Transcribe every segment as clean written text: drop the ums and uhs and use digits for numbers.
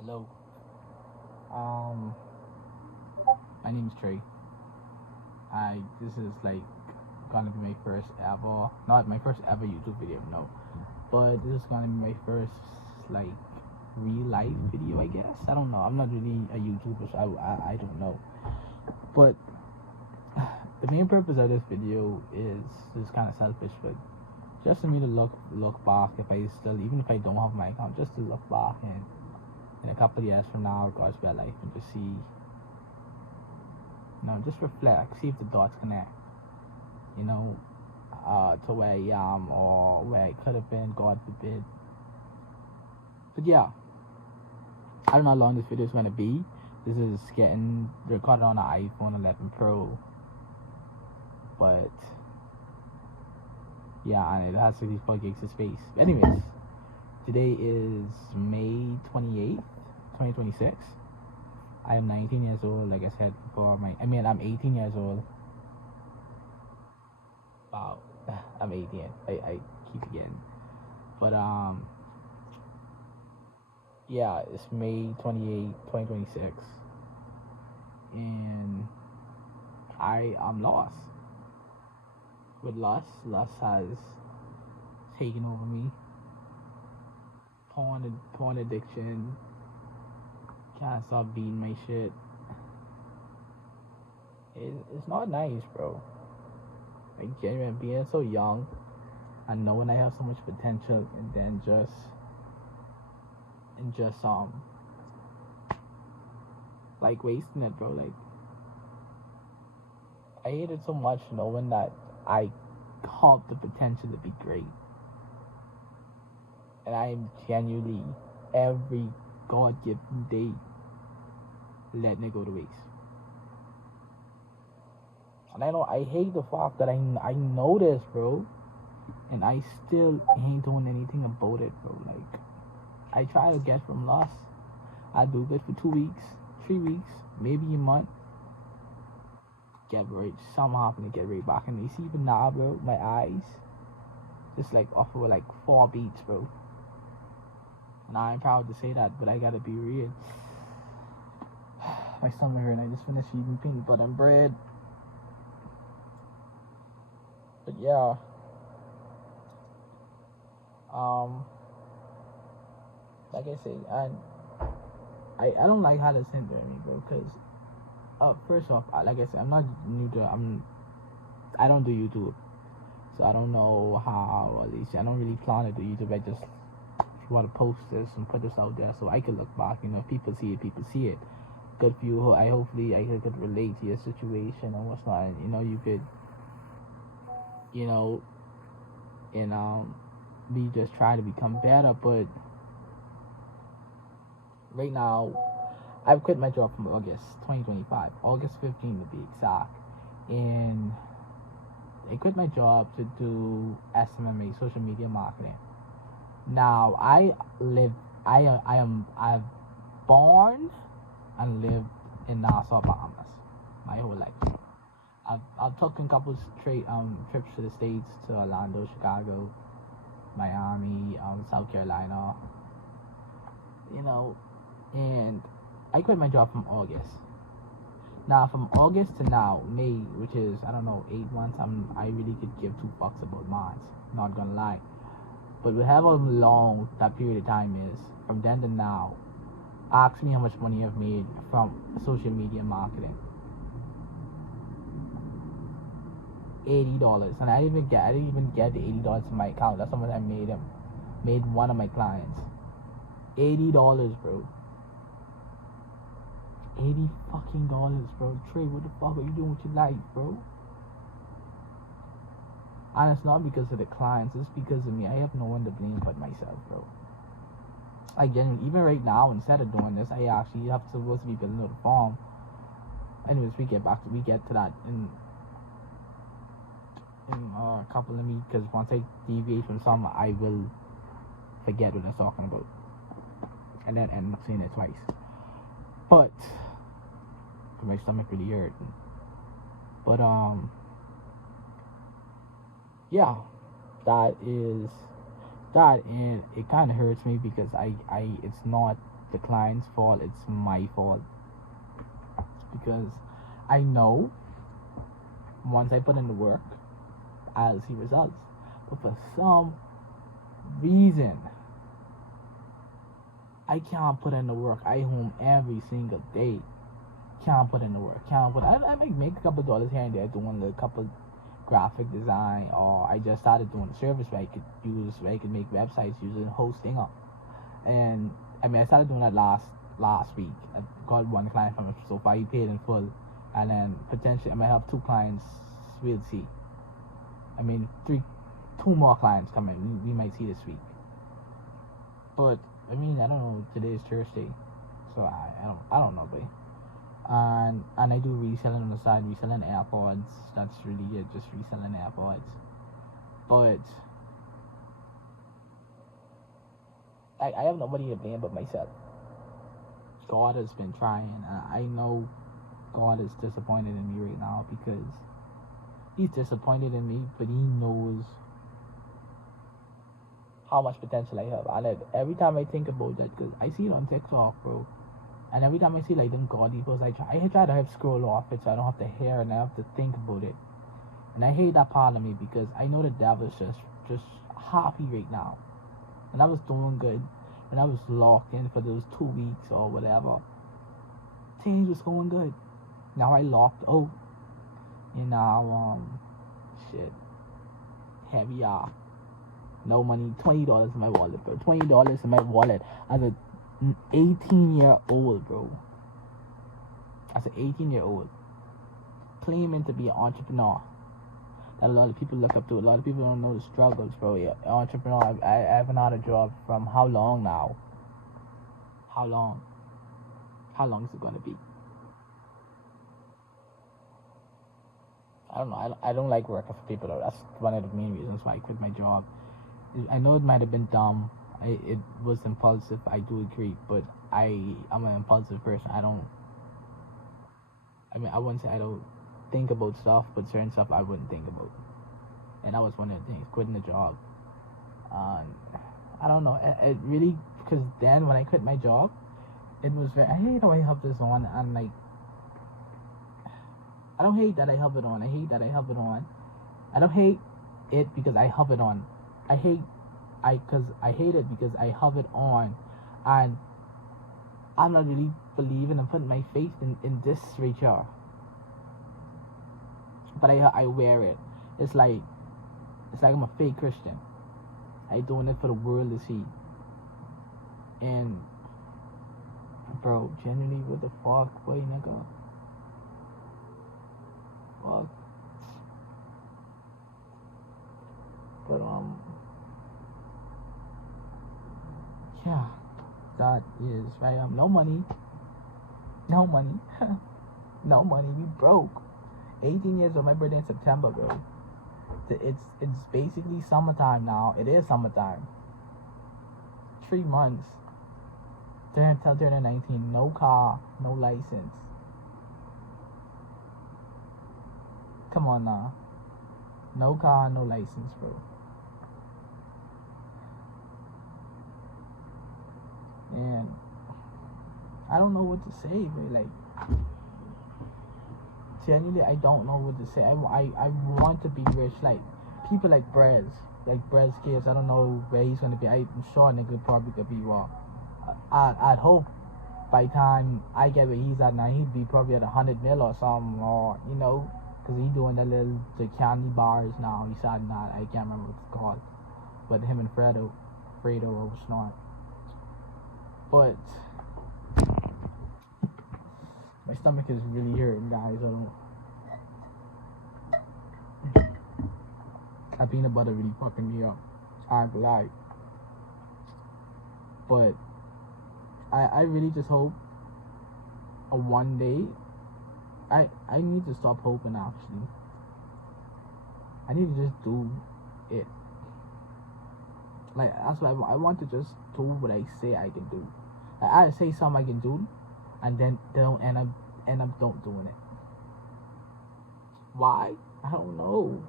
Hello. Um, my name is Trey. This is like gonna be my first ever, not my first ever YouTube video, no, but this is gonna be my first like real life video, I guess. I don't know. I'm not really a YouTuber, so I don't know. But the main purpose of this video is kind of selfish, but just for me to look back if I still, even if I don't have my account, just to look back and in a couple of years from now, God's best life, and just see, just reflect, see if the dots connect, you know, to where I am or where I could have been, God forbid. But yeah, I don't know how long this video is going to be. This is getting recorded on an iPhone 11 Pro. But yeah, and it has 64 gigs of space. Anyways, today is May 28th, 2026. I am 19 years old, like I said before. I'm 18 years old. Wow, I'm 18. I keep forgetting. But yeah, it's May 28th, 2026, and I am lost. With lust has taken over me. Porn addiction. Can't stop beating my shit. It's not nice, bro. Like, genuine, being so young and knowing I have so much potential, and then just like wasting it, bro. Like, I hate it so much knowing that I have the potential to be great, and I am genuinely every God-given day letting it go to waste. And I hate the fact that I know this, bro, and I still ain't doing anything about it, bro. Like, I try to get from loss. I do good for 2 weeks, 3 weeks, maybe a month. Get right, somehow happen to get right back in. You see, even now, bro, my eyes just like off of like 4 beats, bro. And I'm proud to say that, but I gotta be real. My stomach hurt, and I just finished eating peanut butter and bread. But yeah, um, like I say, and I don't like how this hinder me, bro. Cause first off, like I said, I'm not new to I don't do YouTube, so I don't know how. At least I don't really plan to do YouTube. I just want to post this and put this out there so I can look back. If people see it, people see it. Good for you. Hopefully I could relate to your situation and what's not. You could, you know, and me just try to become better. But right now, I've quit my job from August 2025, August 15th to be exact, and I quit my job to do SMMA, social media marketing. Now I've born and lived in Nassau, Bahamas, my whole life. I've taken a couple straight trips to the States, to Orlando, Chicago, Miami, South Carolina, and I quit my job from August. Now from August to now, May, which is, I don't know, 8 months, I really could give two fucks about mine. Not gonna lie. But however long that period of time is, from then to now, ask me how much money I've made from social media marketing. $80, and I didn't even get the $80 in my account. That's how much I made one of my clients. $80, bro. $80 fucking, bro. Trey, what the fuck are you doing with your life, bro? And it's not because of the clients, it's because of me. I have no one to blame but myself, bro. I genuinely, even right now, instead of doing this, I actually have supposed to be building a farm. Anyways, we get to that in a couple of minutes, because once I deviate from some, I will forget what I'm talking about, and then end up saying it twice. But my stomach really hurt. But yeah, that, and it kind of hurts me because it's not the client's fault, it's my fault. Because I know once I put in the work, I'll see results. But for some reason, I can't put in the work. I home every single day. Can't put in the work. Can't put. I might make a couple dollars here and there doing a couple graphic design, or I just started doing a service where I could make websites using Hostinger. And I mean, I started doing that last week. I got one client from it so far. He paid in full, and then potentially I might have 2 clients. We'll see. I mean, 2 more clients coming. We might see this week. But I mean, I don't know. Today is Thursday, so I don't know, boy. And I do reselling on the side, reselling AirPods. That's really it, just reselling AirPods. But I have nobody to blame but myself. God has been trying. I know God is disappointed in me right now because He's disappointed in me, but He knows how much potential I have. And every time I think about that, because I see it on TikTok, bro. And every time I see like them godly posts, I try to have scroll off it so I don't have to hear and I have to think about it. And I hate that part of me because I know the devil's just happy right now. And I was doing good. And I was locked in for those 2 weeks or whatever. Things was going good. Now I locked out. And now shit. Heavy off. No money. $20 in my wallet, bro. $20 in my wallet as a 18-year-old, bro. As an 18-year-old, claiming to be an entrepreneur that a lot of people look up to. A lot of people don't know the struggles, bro. Yeah, entrepreneur. I haven't had a job from how long now? How long? How long is it gonna be? I don't know. I don't like working for people, though. That's one of the main reasons why I quit my job. I know it might have been dumb. It was impulsive. I do agree, but I'm an impulsive person. I wouldn't say I don't think about stuff, but certain stuff I wouldn't think about. And that was one of the things, quitting the job. I don't know. It really, because then when I quit my job, it was I hate how I have this on, and like, I don't hate that I have it on. I hate that I have it on. I don't hate it because I have it on. I hate it because I have it on, and I'm not really believing and putting my faith in this right here. But I wear it. It's like I'm a fake Christian. I doing it for the world to see. And bro, genuinely, what the fuck, boy, nigga? Fuck. But yeah, that is right. No money, no money, no money. We broke. 18 years old. My birthday in September, bro. It's basically summertime now. It is summertime. 3 months. Turning 19. No car, no license. Come on now. No car, no license, bro. And I don't know what to say, bro. Like, genuinely, I don't know what to say. I want to be rich, like people like Brez kids. I don't know where he's gonna be. I'm sure nigga probably could be wrong. I'd hope by the time I get where he's at now, he'd be probably at 100 mil or something, or cause he doing the candy bars now. He's at that. I can't remember what it's called, but him and Fredo or Snort. But my stomach is really hurting, guys. That peanut butter really fucking me up. I ain't gonna lie. But I really just hope one day I need to stop hoping, actually. I need to just do it. Like, that's what I want to just do what I say I can do. Like, I say something I can do, and then don't end up don't doing it. Why? I don't know.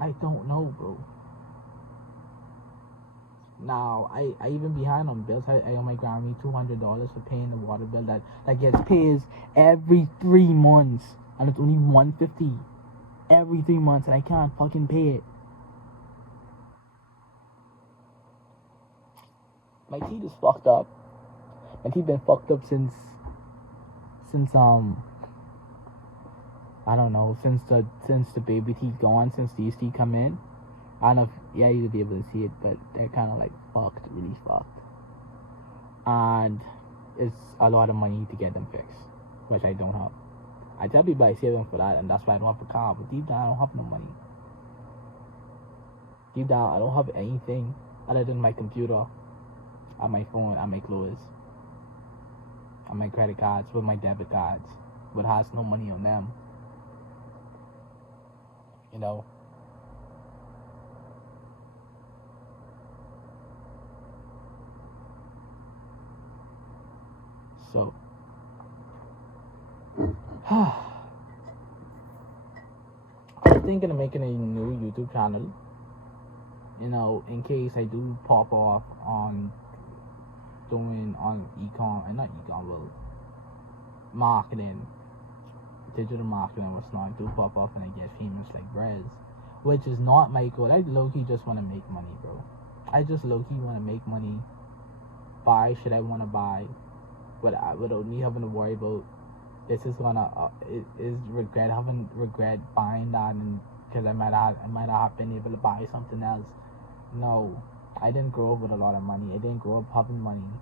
I don't know, bro. Now I even behind on bills. I owe my Grammy $200 for paying the water bill that gets paid every 3 months, and it's only 150 every 3 months, and I can't fucking pay it. My teeth is fucked up. My teeth been fucked up since I don't know, since the baby teeth gone, since these teeth come in. I don't know if you'll be able to see it, but they're kind of like fucked, really fucked. And it's a lot of money to get them fixed, which I don't have. I tell people I save them for that, and that's why I don't have a car, but deep down I don't have no money. Deep down I don't have anything other than my computer, and my phone, and my clothes, and my credit cards, with my debit cards, but has no money on them. You know? So, I was thinking of making a new YouTube channel, you know, in case I do pop off on doing on marketing, digital marketing, what's not, do pop off and I get famous like Brez, which is not my goal. I low-key just want to make money, bro. I just low-key want to make money, buy shit I want to buy, without me having to worry about this is gonna regret buying that, and because I might have been able to buy something else. No, I didn't grow up with a lot of money. I didn't grow up having money.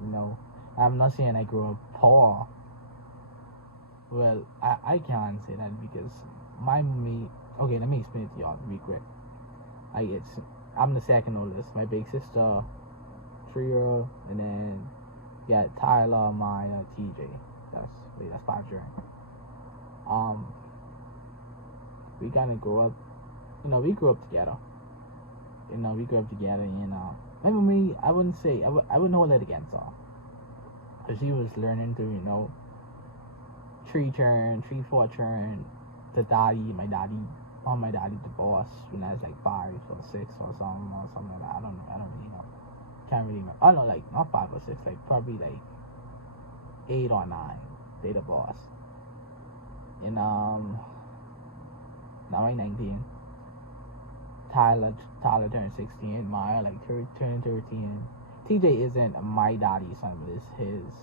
You know, I'm not saying I grew up poor. Well, I can't say that because my mommy. Okay, let me explain it to y'all real quick. I'm the second oldest. My big sister, 3-year-old, and then Tyler, Maya, TJ. That's 5 children. We kind of grew up. You know, we grew up together. You know, we grew up together. You know, my mommy. I wouldn't hold it against her, cause she was learning to, you know, 4 turn. My daddy divorced when I was like 5 or 6 or something like that. I don't really know. Can't really remember. I don't know, like not 5 or 6, like probably like 8 or 9. They divorced. And now I'm 19. Tyler turned 16. Maya like turned 13. TJ isn't my daddy's son, but it's his.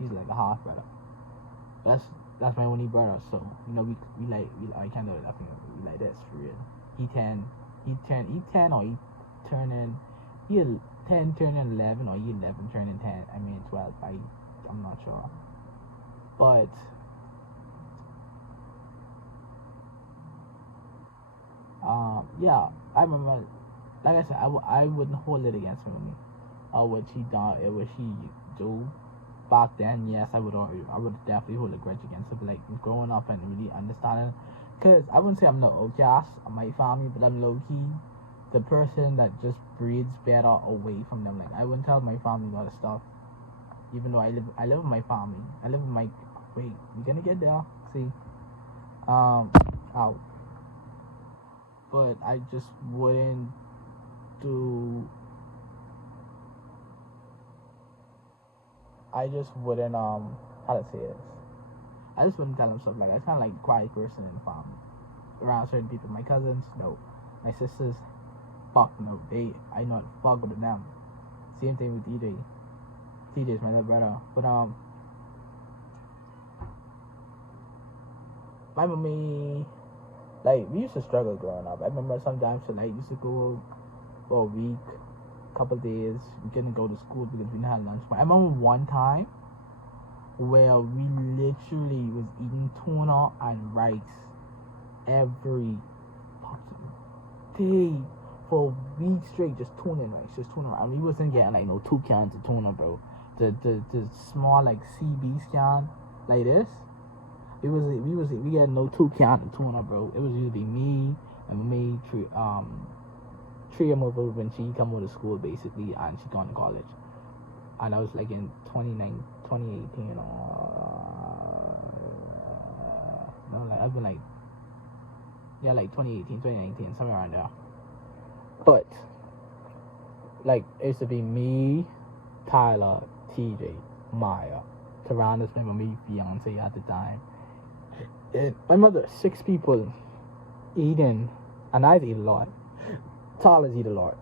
He's like a half brother. That's my only brother. So you know we kind of we like this for real. He 10 or he turning 10 turning 11, or he 11 turning 10. I mean 12. I'm not sure. But I remember, like I said, I wouldn't hold it against me. What she do back then. Yes, I would definitely hold a grudge against her. But like growing up and really understanding, cause I wouldn't say I'm the outcast of my family, but I'm low key the person that just breathes better away from them. Like I wouldn't tell my family a lot of stuff, even though I live with my family. I live with my wait. We're gonna get there. See, out. But I just wouldn't do. I just wouldn't how to say this. I just wouldn't tell them stuff like that. I kind of like a quiet person in the family. Around certain people, my cousins, no. My sisters, fuck no. I know fuck with them. Same thing with TJ. TJ's my little brother. But my mommy, like we used to struggle growing up. I remember sometimes we used to go for a week, couple days. We couldn't go to school because we didn't have lunch. But I remember one time where we literally was eating tuna and rice every fucking day for a week straight, just tuna and rice, and we wasn't getting like no 2 cans of tuna, bro. The small like CB can like this. We get no 2 cans of tuna, bro. It was usually me and me Tria moved over when she come out of school basically, and she gone to college. And I was like in 2018 no, like I've been like 2018, 2019, somewhere around there. But Like, it used to be me, Tyler, TJ, Maya, Tyrannus, my fiance at the time. My mother, 6 people, eating, and I'd eat a lot. Tyler's eat a lot.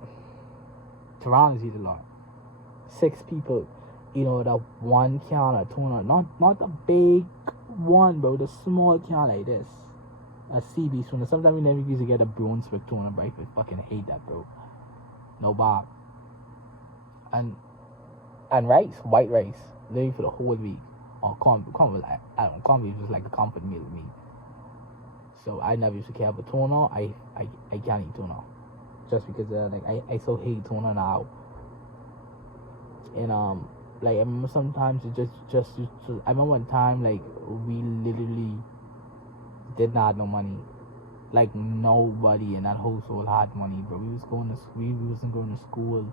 Tyrannus eat a lot. 6 people, that one can of tuna, not the big one, bro, the small can like this. A CB tuna. Sometimes we never used to get a Brunswick tuna, bro. I fucking hate that, bro. No bob. And rice, white rice, literally for the whole week. Or corn beef was like a comfort meal with me. So I never used to care about tuna. I can't eat tuna, just because I so hate tuna now. And like, I remember sometimes it just I remember one time, like, we literally did not have no money. Like, nobody in that household had money, bro. We wasn't going to school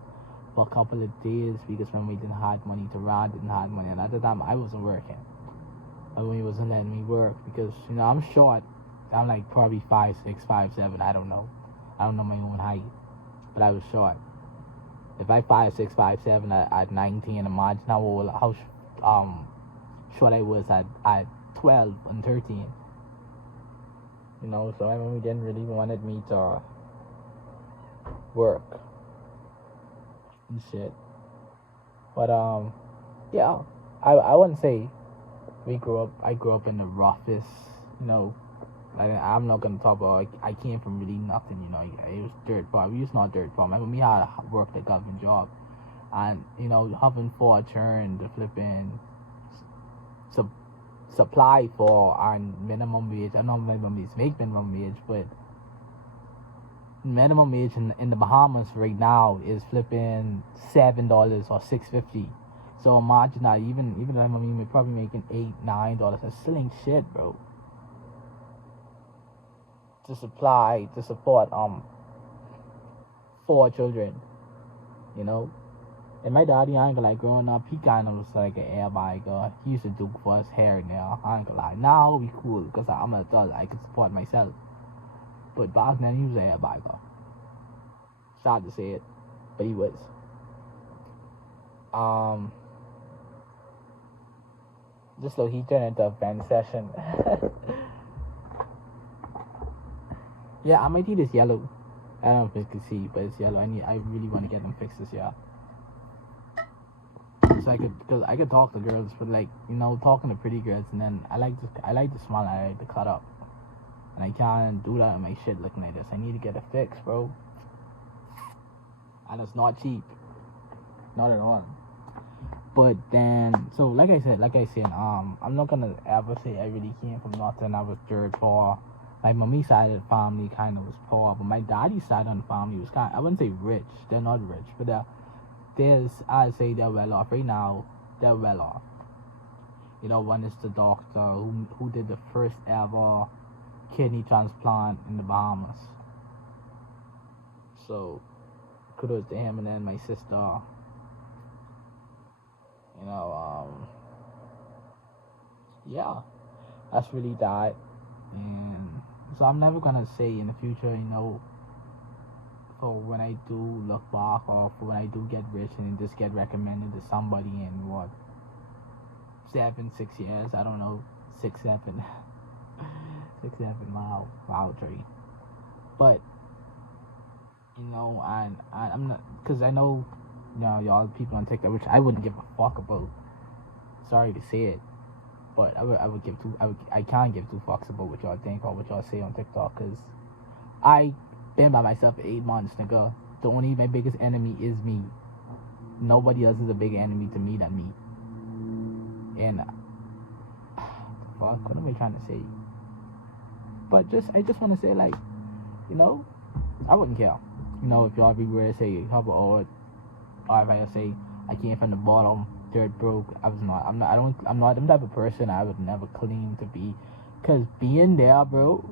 for a couple of days because when we didn't have money, Tehran didn't have money, and at the time I wasn't working. He wasn't letting me work because I'm short. I'm like probably 5'6", 5'7". I don't know my own height, but I was short. If I 5'6", 5'7" at 19, imagine how short I was at 12 and 13. So I mean, we didn't really wanted me to work and shit. But yeah, I wouldn't say I grew up in the roughest, Like, I'm not gonna talk about, I came from really nothing, it was dirt farm. We used not dirt farm. I mean, we had to work the government job, and having for a turn the flipping supply for our minimum wage. I know minimum wage make minimum wage, but minimum wage in the Bahamas right now is flipping $7 or $6.50. So imagine that, even we're probably making $8-9. That's still ain't shit, bro. To support 4 children, And my daddy, I ain't gonna lie, growing up, he kind of was like an air. He used to do for his hair now. I ain't gonna lie. Now we cool because I'm an adult. I can support myself. But back then, he was an air. Sad to say it, but he was. Just so he turned into a vent session. Yeah, my teeth is yellow. I don't know if you can see, but it's yellow. I really want to get them fixed this year. So I could talk to girls, but like, talking to pretty girls, and then I like to smile, I like to cut up, and I can't do that with my shit looking like this. I need to get it fixed, bro. And it's not cheap, not at all. But then, so like I said, I'm not gonna ever say I really came from nothing. I was dirt poor. My mommy side of the family kind of was poor, but my daddy's side of the family was I wouldn't say rich. They're not rich, but I'd say they're well off. Right now, they're well off. One is the doctor who did the first ever kidney transplant in the Bahamas. So, kudos to him. And then my sister, yeah, that's really that. And so I'm never gonna say in the future, for when I do look back, or for when I do get rich and just get recommended to somebody in 6 years, I don't know, 6, 7, 6, 7, wow, 3. But and I'm not, because I know y'all people on TikTok, which I wouldn't give a fuck about. Sorry to say it, but I can't give 2 fucks about what y'all think or what y'all say on TikTok, because I been by myself for 8 months, nigga. My biggest enemy is me. Nobody else is a bigger enemy to me than me. And fuck, what am I trying to say? But I just want to say, like, I wouldn't care. If y'all be where to say how about or if I say I came from the bottom, dirt broke. I'm not the type of person I would never claim to be. Cause being there, bro,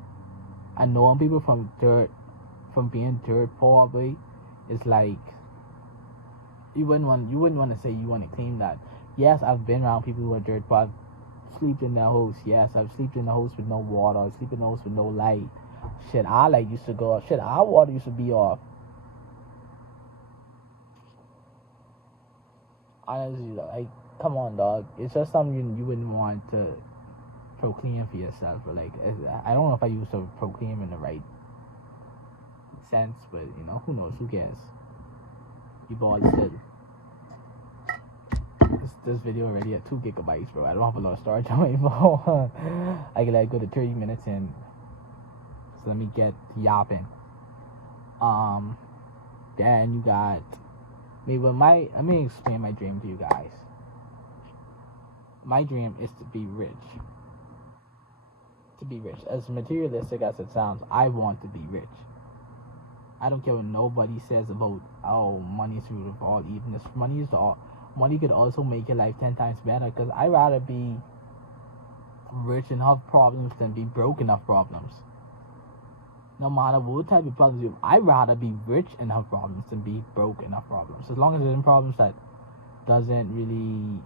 I know people from being dirt poor, boy, it's like you wouldn't want to say you want to claim that. Yes, I've been around people who are dirt poor. I've slept in their house. Yes, I've slept in a house with no water. I've slept in a house with no light. Shit, our light used to go off. Shit, our water used to be off. Honestly, like, come on, dog. It's just something you wouldn't want to proclaim for yourself. Or like, I don't know if I use the proclaim in the right sense, but who knows? Who cares? People all still. This video already at 2 GB, bro. I don't have a lot of storage on my phone. I can like go to 30 minutes in. So let me get yapping. Then you got me. But let me explain my dream to you guys. My dream is to be rich. To be rich, as materialistic as it sounds, I want to be rich. I don't care what nobody says about money is the root of all evilness. Money could also make your life 10 times better. Cause I rather be rich and have problems than be broke and have problems. No matter what type of problems I'd rather be rich and have problems than be broke and have problems. As long as there's problems that doesn't really,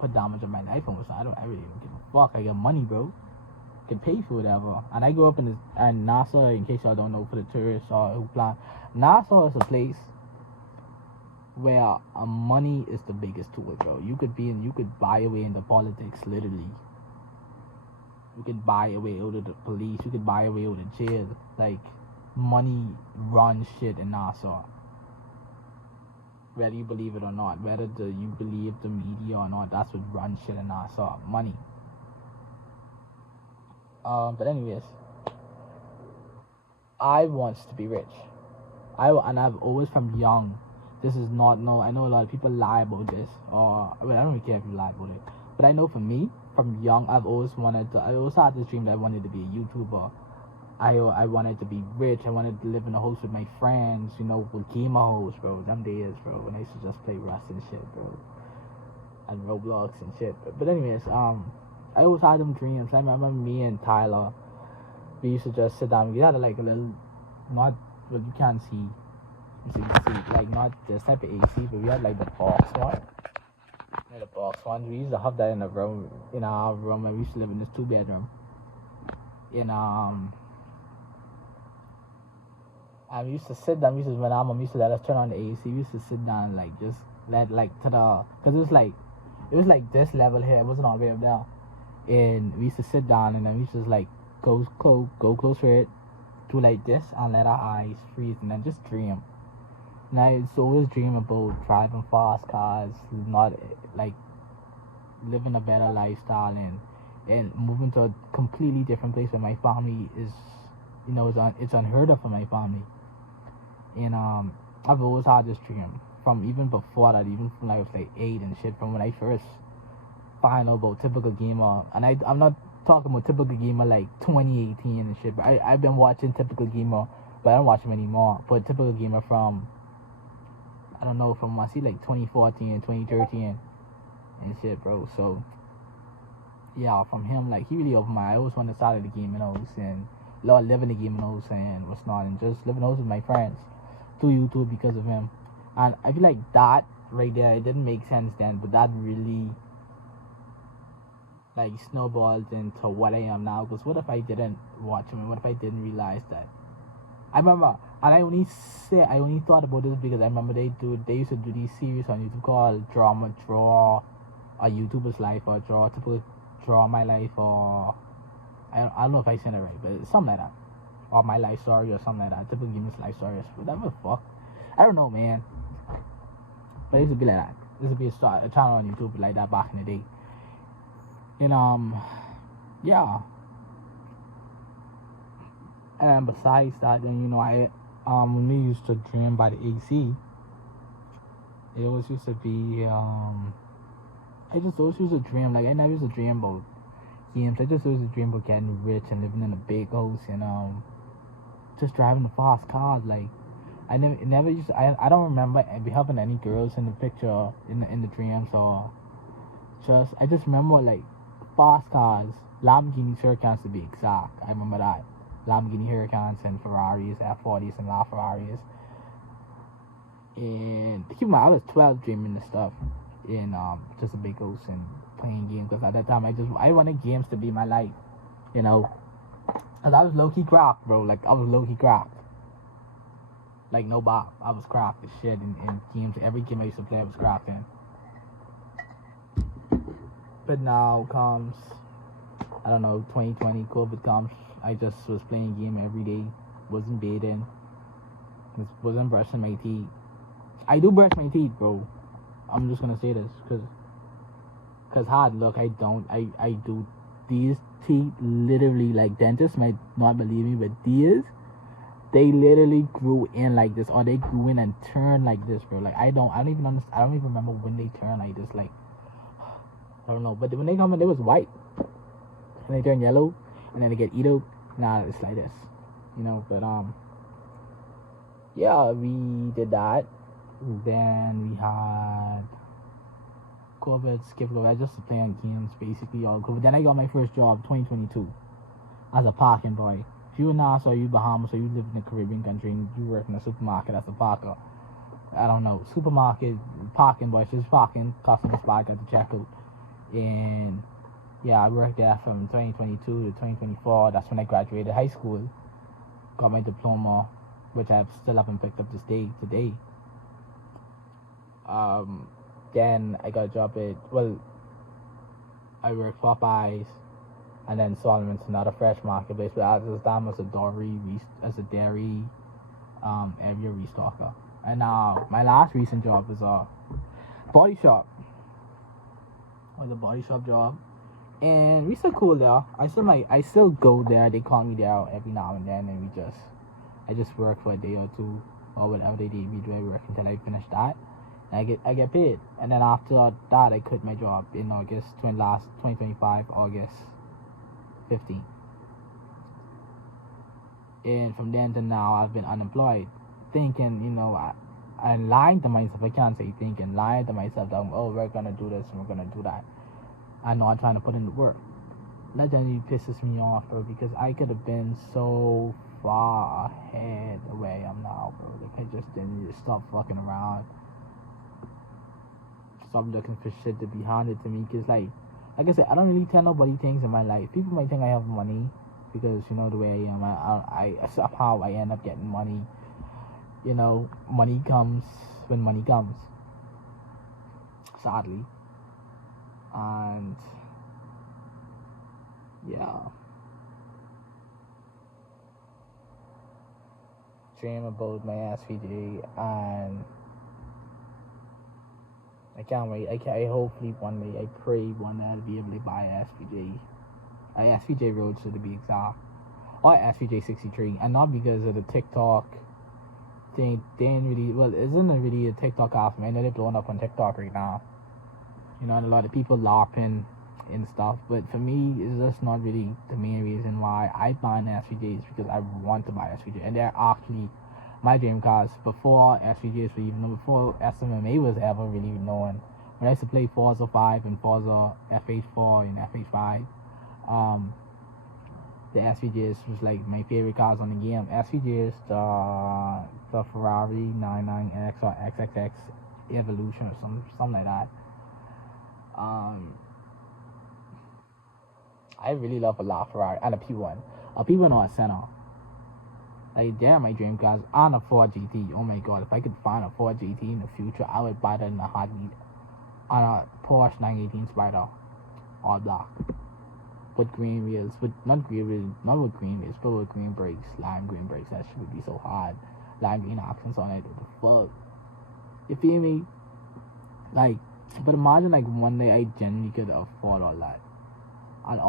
put damage on my life almost. I really don't give a fuck. I got money, bro. Can pay for whatever. And I grew up in Nassau, in case y'all don't know, for the tourists or who plan. Nassau is a place where money is the biggest tool, bro. You could buy your way into politics, literally. You could buy your way out of the police. You could buy your way out of jail. Like, money runs shit in Nassau. Whether you believe it or not, whether you believe the media or not, that's what runs shit in Nassau. Money. But anyways, I wants to be rich. I've always from young. This is not I know a lot of people lie about this, I don't really care if you lie about it. But I know for me, from young, I always had this dream that I wanted to be a YouTuber. I wanted to be rich. I wanted to live in a house with my friends, with gamer house, bro. Them days, bro, when I used to just play Rust and shit, bro. And Roblox and shit. But anyways, I always had them dreams. I remember me and Tyler, we used to just sit down. We had like a little, not, well, you can't see, like not this type of AC, but we had like the box one. The box one. We used to have that in our room, and we used to live in this 2-bedroom. And we used to sit down. When our mom used to let us turn on the AC, we used to sit down and like just let because it was like this level here. It wasn't all the way up there. And we used to sit down and then we used to just like go close to it, do like this and let our eyes freeze and then just dream. And I used to always dream about driving fast cars, not like living a better lifestyle and moving to a completely different place where my family is, it's unheard of for my family. And I've always had this dream from even before that, even from I was like 8 and shit, from when I first find out about Typical Gamer. And I'm not talking about Typical Gamer like 2018 and shit, but I've been watching Typical Gamer, but I don't watch him anymore. But Typical Gamer from, I don't know, from I see like 2014 and 2013 and shit, bro. So yeah, from him, like, he really opened my eyes. I always wanted to start the gaming house and living the gaming house and what's not, and just living house with my friends through YouTube because of him. And I feel like that right there, it didn't make sense then, but that really like snowballed into what I am now. Because what if I didn't watch him, and what if I didn't realize that? I remember, and I only thought about this because I remember they used to do these series on YouTube called Draw a YouTuber's Life, or Draw My Life, or I don't know if I said it right, but it's something like that, or My Life Story or something like that. Typical Gamer's Life Story, whatever the fuck. I don't know, man. But it used to be like that. This would be a channel on YouTube like that back in the day. And yeah. And besides that, then I when we used to dream by the AC, it always used to be I just always used to dream, like, I never used to dream about games. I just used to dream about getting rich and living in a big house and just driving the fast cars. Like, I never used to, I don't remember having any girls in the picture in the dreams, or I just remember like fast cars, Lamborghini Huracans to be exact. I remember that. Lamborghini Huracans and Ferraris, F40s and LaFerraris. And keep in mind, I was 12 dreaming this stuff in just a big house and playing games, because at that time I wanted games to be my life, because I was low-key cracked, bro. Like, I was low-key cracked. Like no bop. I was crafting shit in games. Every game I used to play I was crafting. But now comes, I don't know, 2020, COVID comes. I just was playing game every day. Wasn't bathing. Wasn't brushing my teeth. I do brush my teeth, bro. I'm just gonna say this, cause hard look, I don't. I do. These teeth literally, like, dentists might not believe me, but these, they literally grew in like this, or they grew in and turned like this, bro. Like I don't even understand. I don't even remember when they turn like this. Like I don't know, but when they come in, they was white, and they turn yellow, and then they get eaten. Nah, it's like this, you know. But yeah, we did that. Then we had COVID, skip COVID. I just playing games basically all COVID. Then I got my first job, 2022, as a parking boy. If you in Nassau, you Bahamas, or you live in a Caribbean country and you work in a supermarket as a parker, I don't know, supermarket, parking boy, just parking, customer spot, got the checkout. And yeah, I worked there from 2022 to 2024. That's when I graduated high school, got my diploma, which I still haven't picked up this day today. Then I got a job at, well, I worked for Popeyes, and then Solomon's, another fresh marketplace, but at this time as a dairy area restocker. And now my last recent job is a body shop. Was a body shop job, and we still cool there. I still go there. They call me there every now and then, and I just work for a day or two, or whatever they need me to. I work until I finish that. And I get paid, and then after that I quit my job in August 2025, August 15. And from then to now I've been unemployed, thinking, I'm lying to myself. I can't say thinking, lying to myself that, oh, we're gonna do this and we're gonna do that. I'm not trying to put in the work. That generally pisses me off, bro, because I could have been so far ahead of where I am now, bro. Like, I just didn't just stop fucking around. Stop looking for shit to be handed to me, because like I said, I don't really tell nobody things in my life. People might think I have money because, the way I am. I somehow I end up getting money. Money comes when money comes, sadly. And yeah, dream about my SVJ, and I can't wait. I hopefully one day, I pray one day I'll be able to buy SVJ, SVJ Roadster to be exact, or SVJ 63, and not because of the TikTok. They ain't really, well, isn't it really a TikTok off, man? They're blowing up on TikTok right now. And a lot of people laughing and stuff, but for me, it's just not really the main reason why I buy an SVJ, is because I want to buy SVJ, and they're actually my dream cars before SVJs were even, before SMMA was ever really known. When I used to play Forza 5 and Forza FH4 and FH5, the SVJs was like my favorite cars on the game. SVJs, the Ferrari 99X or XXX Evolution or something like that. I really love a LaFerrari and a P1. A P1 or a Senna. Like, they're my dream cars. And a Ford GT. Oh my god, if I could find a Ford GT in the future, I would buy that in a heartbeat. On a Porsche 918 Spider. All black. With green wheels. Not with green wheels, but with green brakes. Lime green brakes. That shit would be so hard. Lime green accents on it. What the fuck? You feel me? Like, but imagine like one day I genuinely could afford all that. And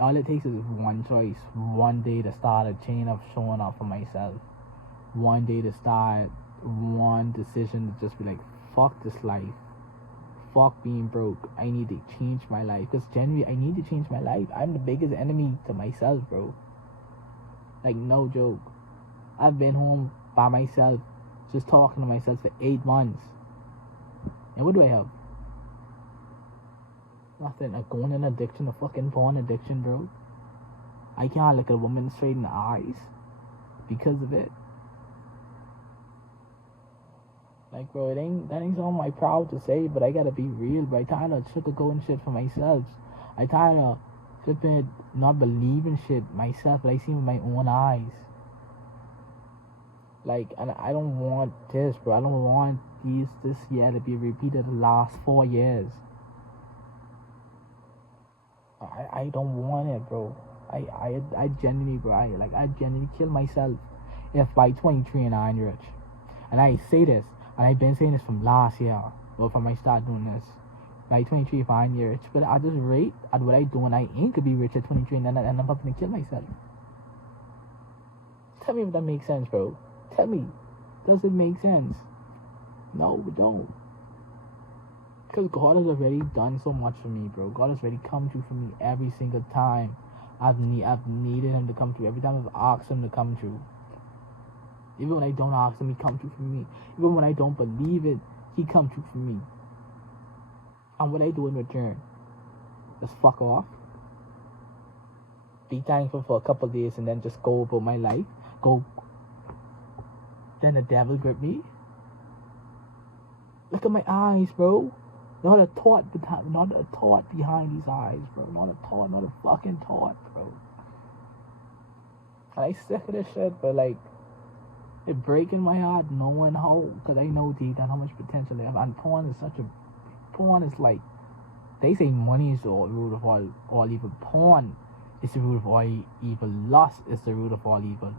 all it takes is one choice. One day to start a chain of showing up for myself. One day to start one decision to just be like, fuck this life. Fuck being broke. I need to change my life. Because genuinely, I need to change my life. I'm the biggest enemy to myself, bro. Like, no joke. I've been home by myself, just talking to myself for 8 months. And what do I have? Nothing. I'm going in addiction, a fucking porn addiction, bro. I can't look a woman straight in the eyes because of it. Like, bro, that ain't something I'm proud to say, but I gotta be real, bro. I tired of sugarcoating shit for myself. I tired of flipping not believing shit myself, but I see with my own eyes. Like, and I don't want this, bro. I don't want this year to be repeated the last 4 years. I don't want it, bro. I genuinely, bro. I genuinely kill myself if by 23 and I ain't rich. And I say this, and I've been saying this from last year, or from I start doing this. By 23, if I ain't rich, but at this rate, at what I do, and I ain't could be rich at 23, and then I'm about to kill myself. Tell me if that makes sense, bro. Tell me, does it make sense? No, it don't. Because God has already done so much for me, bro. God has already come through for me every single time. I've needed Him to come through. Every time I've asked Him to come through. Even when I don't ask Him, He come through for me. Even when I don't believe it, He come through for me. And what I do in return, just fuck off. Be thankful for a couple of days and then just go about my life. Go. Then the devil grip me. Look at my eyes, bro. Not a thought behind these eyes, bro. Not a fucking thought, bro. And I sick of this shit, but like, it breaking my heart knowing how, because I know deep down how much potential they have. And porn is like, they say money is the root of all evil. Porn is the root of all evil. Lust is the root of all evil.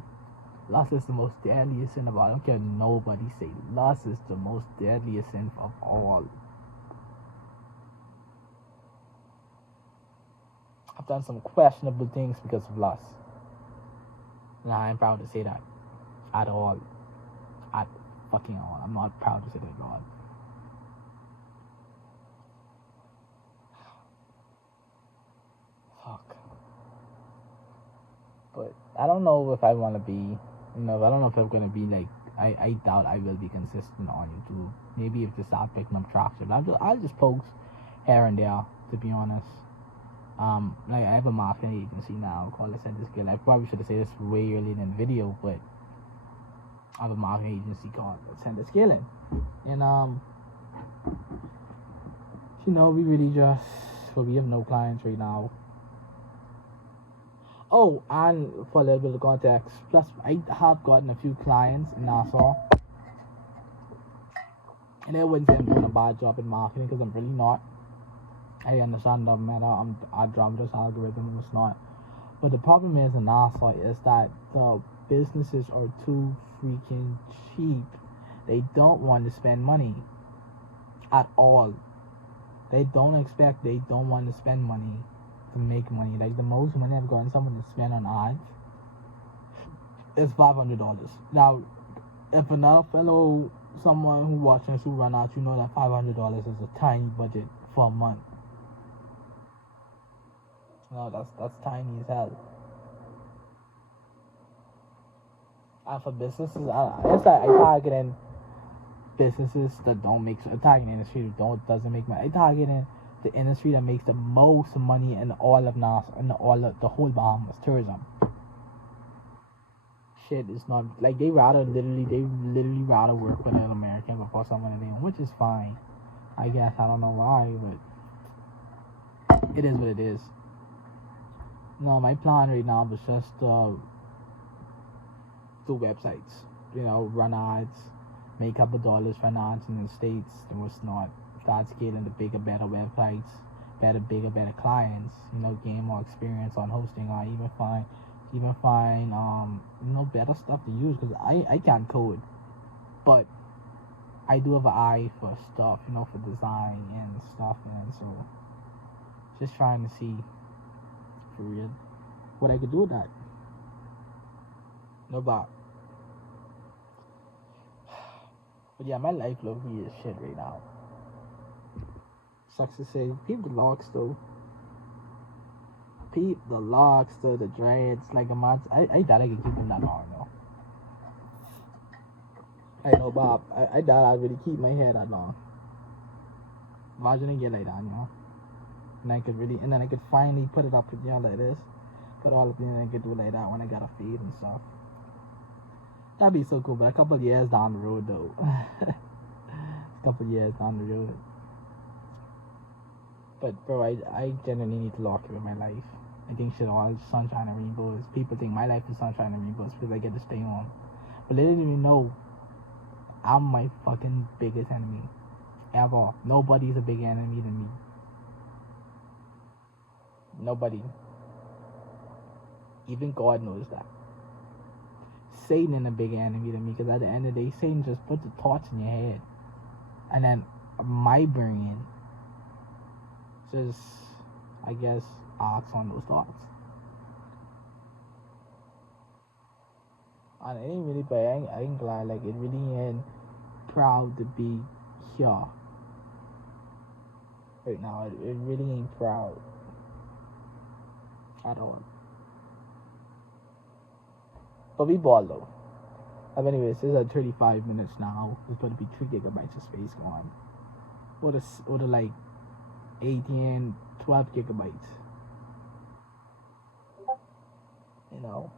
Lust is the most deadliest sin of all. I don't care what nobody say. Lust is the most deadliest sin of all. I've done some questionable things because of lust. And I'm proud to say that. At all. At fucking all. I'm not proud to say that at all. Fuck. But I don't know if I want to be, I don't know if I'm going to be like, I doubt I will be consistent on YouTube. Maybe if they start picking up traction. I'll just post here and there, to be honest. Like I have a marketing agency now called Ascend Skill. I probably should have said this way earlier in the video, but I have a marketing agency called Ascend Scaling. And we really just, well, we have no clients right now. Oh, and for a little bit of context, plus I have gotten a few clients in Nassau, and I wouldn't say I'm doing a bad job in marketing because I'm really not. I understand the matter. I drove this algorithm and it's not. But the problem is in Nassau is that the businesses are too freaking cheap. They don't want to spend money at all. They don't want to spend money to make money. Like the most money I've gotten someone to spend on ads is $500. Now, if another someone who watching us who run out, you know that $500 is a tiny budget for a month. No, that's tiny as hell. And for businesses, it's like I targeting businesses that don't make, targeting industry that doesn't make money. I targeting the industry that makes the most money in all of Nassau, and the whole Bahamas, tourism. Shit is not like they literally rather work with an American before someone in them, which is fine. I guess I don't know why, but it is what it is. No, my plan right now was just do websites, run ads, make up $1 for ads in the States. There was not start scaling the bigger, better websites, better clients, gain more experience on hosting, or even find better stuff to use, because I can't code, but I do have an eye for stuff, for design and stuff, and so just trying to see for real what I could do with that. No doubt. But yeah, my life low-key is shit right now. Sucks to say. Peep the locks though. Peep the locks though, the dreads, like a month. I doubt I could keep them that long though. I know, Bob. I doubt I'd really keep my hair that long. Imagine I get like that, and then I could finally put it up like this. Put all of it in, I could do like that when I got a fade and stuff. That'd be so cool, but a couple of years down the road though. But bro, I genuinely need to lock it in my life. I think shit all sunshine and rainbows. People think my life is sunshine and rainbows because I get to stay home. But little do you know, I'm my fucking biggest enemy ever. Nobody's a bigger enemy than me. Nobody. Even God knows that. Satan is a bigger enemy than me, because at the end of the day, Satan just puts the thoughts in your head. And then my brain just, I guess, acts on those thoughts. And it ain't really, but I ain't glad, like, it really ain't proud to be here right now. It really ain't proud at all. But we ball though. But anyways, this is at 35 minutes now. There's going to be 3 gigabytes of space gone. Or the like 18, 12 gigabytes. You know.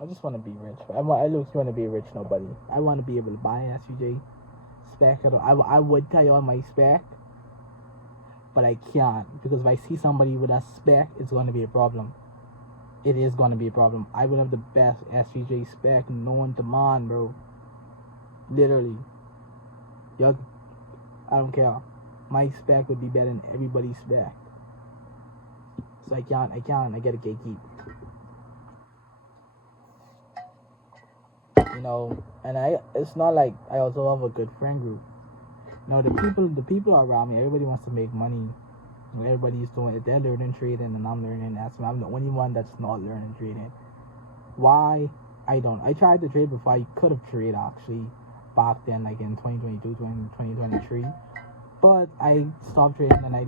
I just want to be rich. I just want to be a rich nobody. I want to be able to buy an SVJ spec. I would tell you on my spec, but I can't, because if I see somebody with a spec, it's going to be a problem. It is going to be a problem. I would have the best SVJ spec known to man, bro. Literally. Yo, I don't care. My spec would be better than everybody's spec. So I gotta gatekeep. You know, and it's not like I also have a good friend group. You know, the people around me, everybody wants to make money. Everybody's doing it. They're learning trading and I'm learning that. So I'm the only one that's not learning trading. Why? I don't. I tried to trade before. I could have traded actually back then, like in 2022, 2023. But I stopped trading and I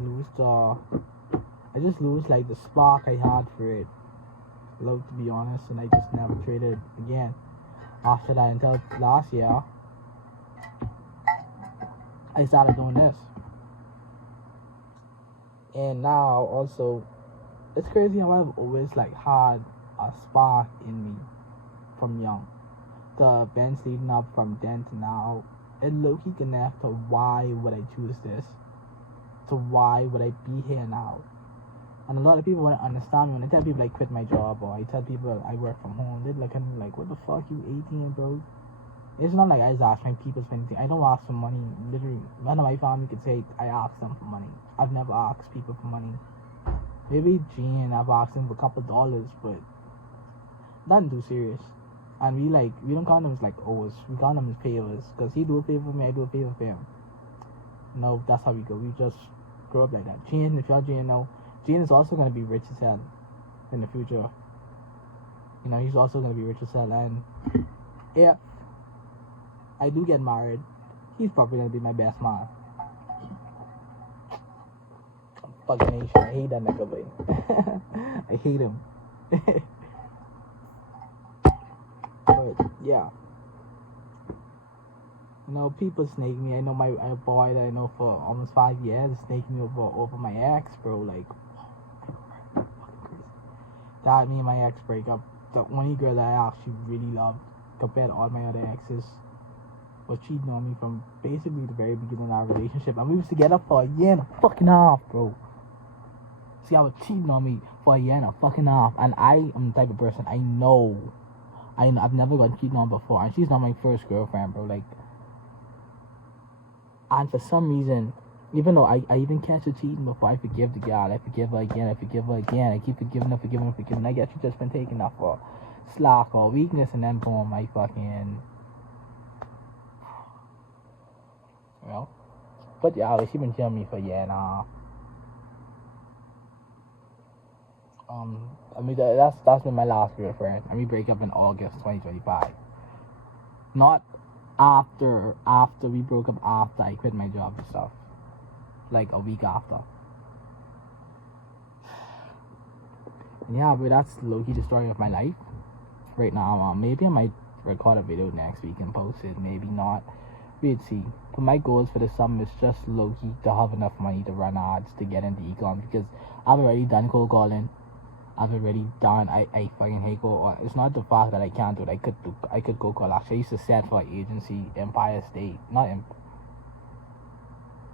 just lose like the spark I had for it. Love, to be honest, and I just never traded again after that until last year. I started doing this. And now also, it's crazy how I've always like had a spark in me from young. The events leading up from then to now, it low-key connect to why would I choose this, to why would I be here now. And a lot of people wouldn't understand me when I tell people I quit my job, or I tell people I work from home. They're looking like, what the fuck, you 18, bro? It's not like I just ask my people for anything. I don't ask for money. Literally, none of my family could say I ask them for money. I've never asked people for money. Maybe Gene, I've asked him for a couple dollars, but nothing too serious. And we don't count them as like owes. We count them as favors. Because he do a favor for me, I do a favor for him. No, that's how we go. We just grow up like that. Gene, if y'all Gene know, Gene is also going to be rich as hell in the future. You know, he's also going to be rich as hell. And yeah, I do get married, he's probably going to be my best man. Fucking Asian. I hate that nigga, boy. I hate him. But yeah, you know, people snake me. I know my boy that I know for almost 5 years is snaking me over my ex, bro. Like, that me and my ex break up. The only girl that I actually really loved, compared to all my other exes, was cheating on me from basically the very beginning of our relationship. And we was together for a year and a fucking half, bro. See, I was cheating on me for a year and a fucking half. And I am the type of person, I know I've never got cheated on before. And she's not my first girlfriend, bro. Like, and for some reason, even though I even catch her cheating before, I forgive the girl. I forgive her again. I keep forgiving her. I guess she's just been taking that for slack or weakness, and then boom, I fucking... Well, but yeah, she been killing me for a year and a half. I mean, that's been my last girlfriend. And we break up in August 2025. Not after we broke up, after I quit my job and stuff. Like a week after. Yeah, but that's low-key the story of my life right now. Maybe I might record a video next week and post it. Maybe not. We'd see. But my goals for the summer is just low-key to have enough money to run ads to get into ecom, because I've already done cold calling. I fucking hate cold. It's not the fact that I can't do it. I could go call. Actually, I used to set for an agency, Empire State, not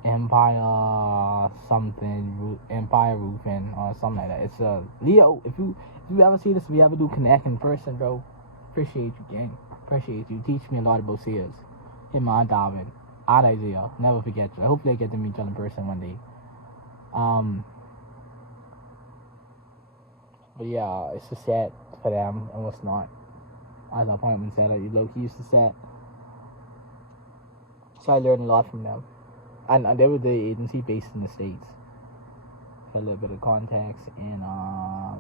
Empire something, Empire Roofing or something like that. It's a Leo. If you ever see this, if you ever do connect in person, bro, appreciate you, gang. Appreciate you. Teach me a lot about sales. Hit my Aunt Darwin. Aunt Isaiah. Never forget you. Hopefully I get to meet you in person one day. But yeah, it's a set for them and what's not. As an appointment setter, you low-key used to set. So I learned a lot from them. And they were the agency based in the States. For a little bit of context and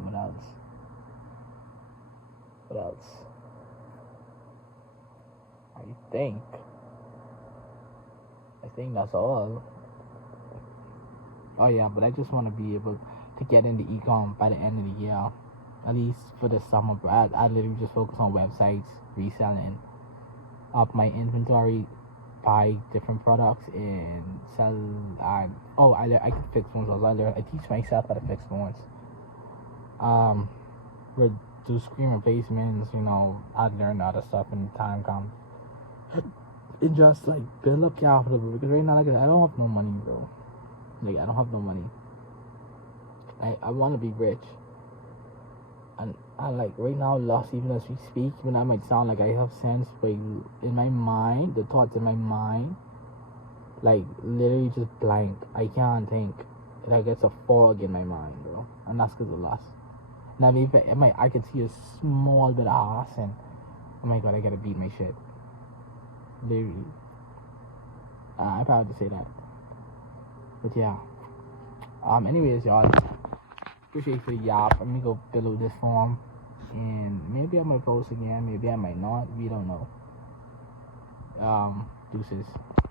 what else? What else? I think that's all. Oh yeah, but I just want to be able to get into ecom by the end of the year. At least for the summer. I literally just focus on websites, reselling, up my inventory, buy different products and sell. I can fix phones. I teach myself how to fix phones. Do screen replacements. I learn other stuff when the time comes. And just like build up capital, because right now, like, I don't have no money, bro. Like, I don't have no money. I want to be rich. And I like right now lost even as we speak. Even I might sound like I have sense, but in my mind, the thoughts in my mind, like literally just blank. I can't think. Like it's a fog in my mind, bro. And that's because of loss. And I mean, I could see a small bit of ass, and oh my god, I gotta beat my shit. Literally. I'm proud to say that. But yeah. Anyways, y'all. Appreciate you for the yap. Let me go fill out this form. And maybe I might post again. Maybe I might not. We don't know. Deuces.